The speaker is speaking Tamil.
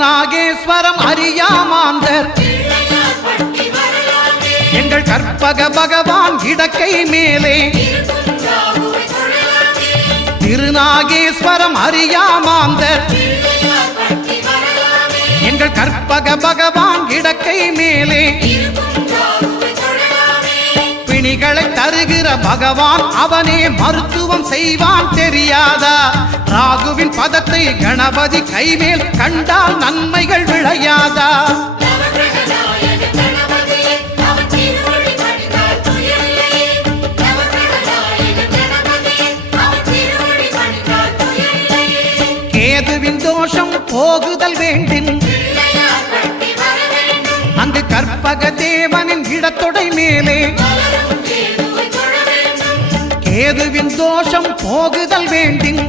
திருநாகேஸ்வரம் அறியாமாந்தர் எங்கள் கற்பக பகவான் இடக்கை மேலே திருநாகேஸ்வரம் அறியாமாந்தர் எங்கள் கற்பக பகவான் இடக்கை மேலே பிணிகளை தருகிற பகவான் அவனே மருத்துவம் செய்வான் தெரியாதா ராகுவின் பதத்தை கணபதி கைமேல் கண்டால் நன்மைகள் விளையாதா கேதுவின் தோஷம் போகுதல் வேண்டின் அங்கு கற்பக தேவனின் இடத்தொடை மேலே கேதுவின் தோஷம் போகுதல் வேண்டின்